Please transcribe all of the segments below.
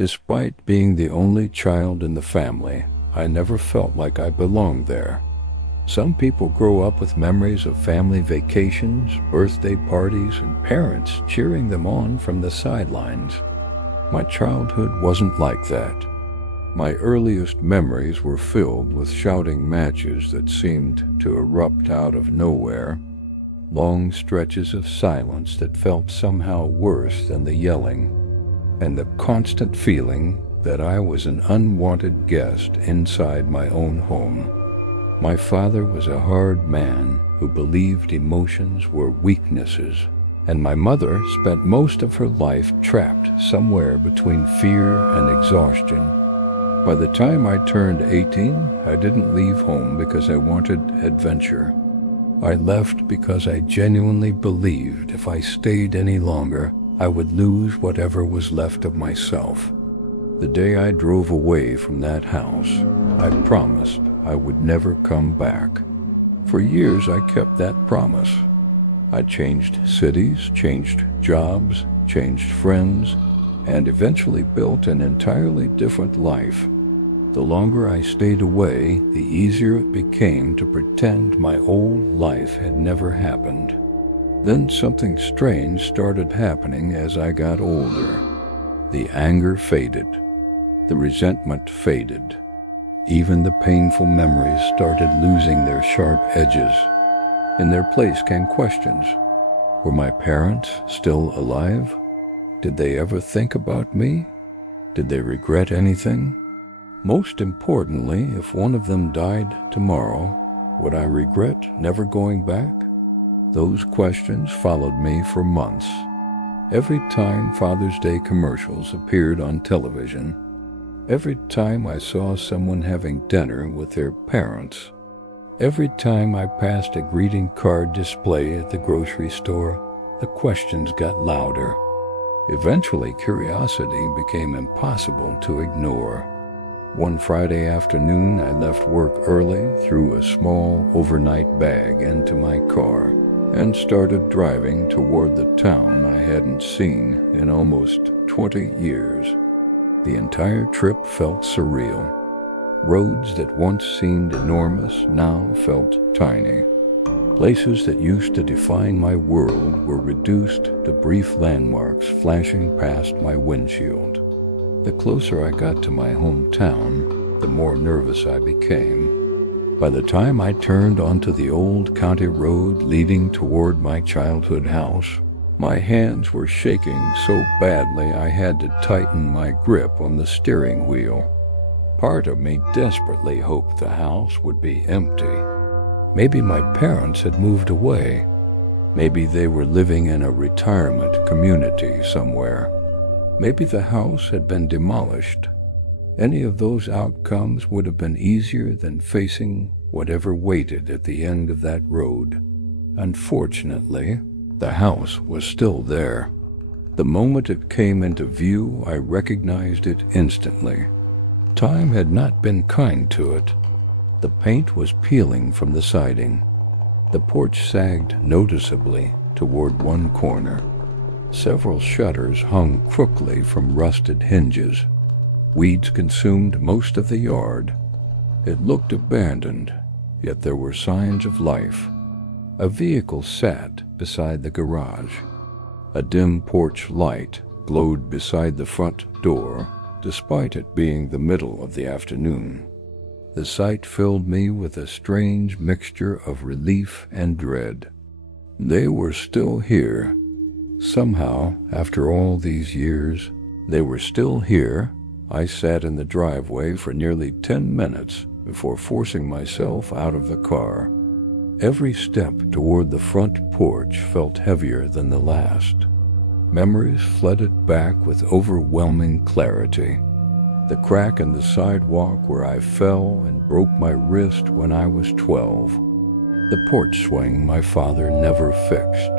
Despite being the only child in the family, I never felt like I belonged there. Some people grow up with memories of family vacations, birthday parties, and parents cheering them on from the sidelines. My childhood wasn't like that. My earliest memories were filled with shouting matches that seemed to erupt out of nowhere, long stretches of silence that felt somehow worse than the yelling, and the constant feeling that I was an unwanted guest inside my own home. My father was a hard man who believed emotions were weaknesses, and my mother spent most of her life trapped somewhere between fear and exhaustion. By the time I turned 18, I didn't leave home because I wanted adventure. I left because I genuinely believed if I stayed any longer, I would lose whatever was left of myself. The day I drove away from that house, I promised I would never come back. For years I kept that promise. I changed cities, changed jobs, changed friends, and eventually built an entirely different life. The longer I stayed away, the easier it became to pretend my old life had never happened. Then something strange started happening as I got older. The anger faded. The resentment faded. Even the painful memories started losing their sharp edges. In their place came questions. Were my parents still alive? Did they ever think about me? Did they regret anything? Most importantly, if one of them died tomorrow, would I regret never going back? Those questions followed me for months. Every time Father's Day commercials appeared on television, every time I saw someone having dinner with their parents, every time I passed a greeting card display at the grocery store, the questions got louder. Eventually, curiosity became impossible to ignore. One Friday afternoon, I left work early, threw a small overnight bag into my car, and started driving toward the town I hadn't seen in almost 20 years. The entire trip felt surreal. Roads that once seemed enormous now felt tiny. Places that used to define my world were reduced to brief landmarks flashing past my windshield. The closer I got to my hometown, the more nervous I became. By the time I turned onto the old county road leading toward my childhood house, my hands were shaking so badly I had to tighten my grip on the steering wheel. Part of me desperately hoped the house would be empty. Maybe my parents had moved away. Maybe they were living in a retirement community somewhere. Maybe the house had been demolished. Any of those outcomes would have been easier than facing whatever waited at the end of that road. Unfortunately, the house was still there. The moment it came into view, I recognized it instantly. Time had not been kind to it. The paint was peeling from the siding. The porch sagged noticeably toward one corner. Several shutters hung crookly from rusted hinges. Weeds consumed most of the yard. It looked abandoned, yet there were signs of life. A vehicle sat beside the garage. A dim porch light glowed beside the front door, despite it being the middle of the afternoon. The sight filled me with a strange mixture of relief and dread. They were still here. Somehow, after all these years, they were still here. I sat in the driveway for nearly 10 minutes before forcing myself out of the car. Every step toward the front porch felt heavier than the last. Memories flooded back with overwhelming clarity. The crack in the sidewalk where I fell and broke my wrist when I was 12. The porch swing my father never fixed.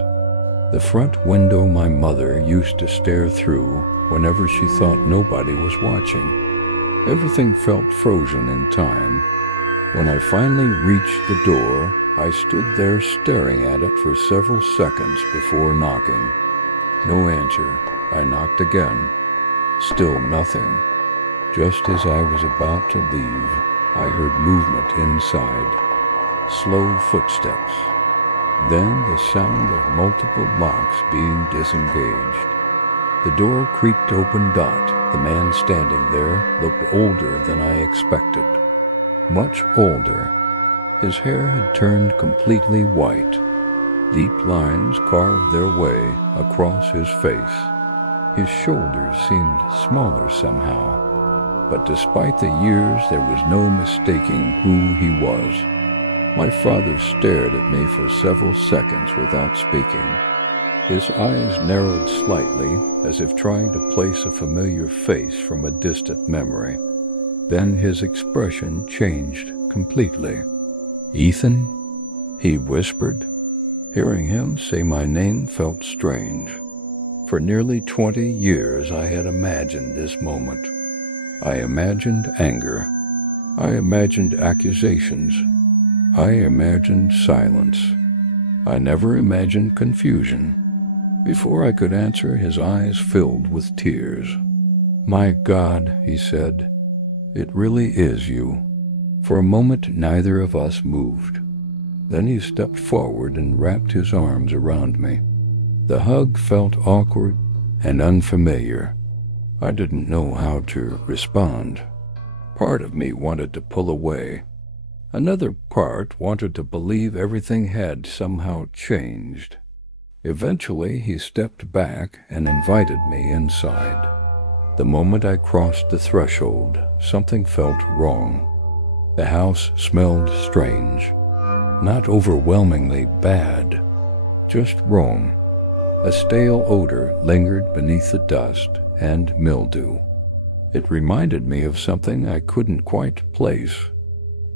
The front window my mother used to stare through whenever she thought nobody was watching. Everything felt frozen in time. When I finally reached the door, I stood there staring at it for several seconds before knocking. No answer. I knocked again. Still nothing. Just as I was about to leave, I heard movement inside. Slow footsteps. Then the sound of multiple locks being disengaged. The door creaked open. The man standing there looked older than I expected. Much older. His hair had turned completely white. Deep lines carved their way across his face. His shoulders seemed smaller somehow, but despite the years, there was no mistaking who he was. My father stared at me for several seconds without speaking. His eyes narrowed slightly, as if trying to place a familiar face from a distant memory. Then his expression changed completely. "Ethan?" he whispered. Hearing him say my name felt strange. For nearly 20 years I had imagined this moment. I imagined anger. I imagined accusations. I imagined silence. I never imagined confusion. Before I could answer, his eyes filled with tears. "My God," he said, "it really is you." For a moment, neither of us moved. Then he stepped forward and wrapped his arms around me. The hug felt awkward and unfamiliar. I didn't know how to respond. Part of me wanted to pull away. Another part wanted to believe everything had somehow changed. Eventually, he stepped back and invited me inside. The moment I crossed the threshold, something felt wrong. The house smelled strange. Not overwhelmingly bad, just wrong. A stale odor lingered beneath the dust and mildew. It reminded me of something I couldn't quite place.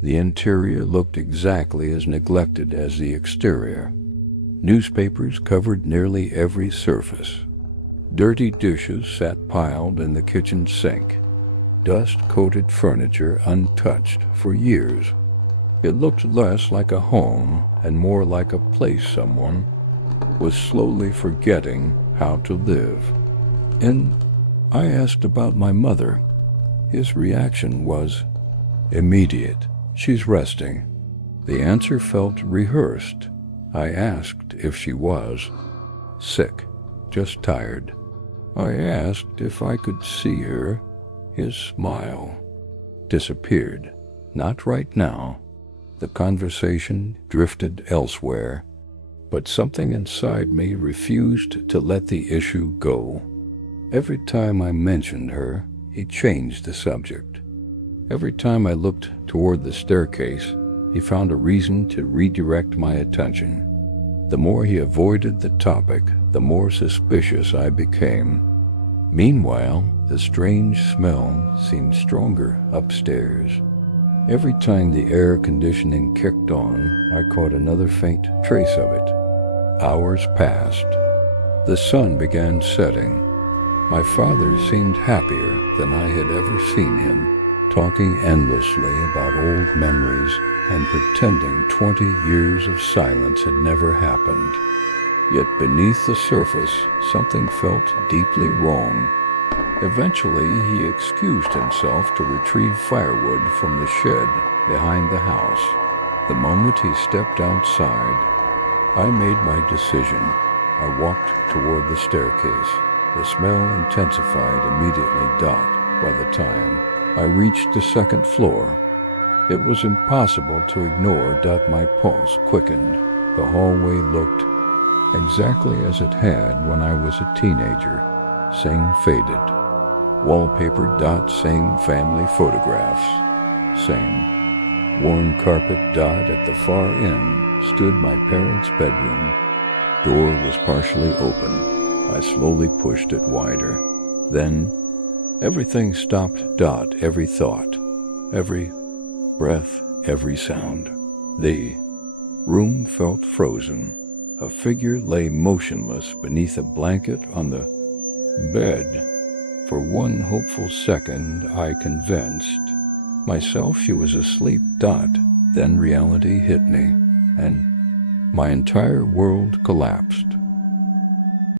The interior looked exactly as neglected as the exterior. Newspapers covered nearly every surface. Dirty dishes sat piled in the kitchen sink. Dust-coated furniture untouched for years. It looked less like a home and more like a place someone was slowly forgetting how to live. And I asked about my mother. His reaction was immediate. "She's resting." The answer felt rehearsed. I asked if she was. "Sick, just tired." I asked if I could see her. His smile disappeared. "Not right now." The conversation drifted elsewhere, but something inside me refused to let the issue go. Every time I mentioned her, he changed the subject. Every time I looked toward the staircase, he found a reason to redirect my attention. The more he avoided the topic, the more suspicious I became. Meanwhile, the strange smell seemed stronger upstairs. Every time the air conditioning kicked on, I caught another faint trace of it. Hours passed. The sun began setting. My father seemed happier than I had ever seen him, talking endlessly about old memories and pretending 20 years of silence had never happened. Yet beneath the surface, something felt deeply wrong. Eventually, he excused himself to retrieve firewood from the shed behind the house. The moment he stepped outside, I made my decision. I walked toward the staircase. The smell intensified immediately. By the time I reached the second floor, it was impossible to ignore. My pulse quickened. The hallway looked exactly as it had when I was a teenager. Same faded wallpaper. Same family photographs. Same worn carpet. At the far end stood my parents' bedroom. Door was partially open. I slowly pushed it wider. Then everything stopped. Every thought, every breath, every sound. The room felt frozen. A figure lay motionless beneath a blanket on the bed. For one hopeful second, I convinced myself she was asleep. Then reality hit me, and my entire world collapsed.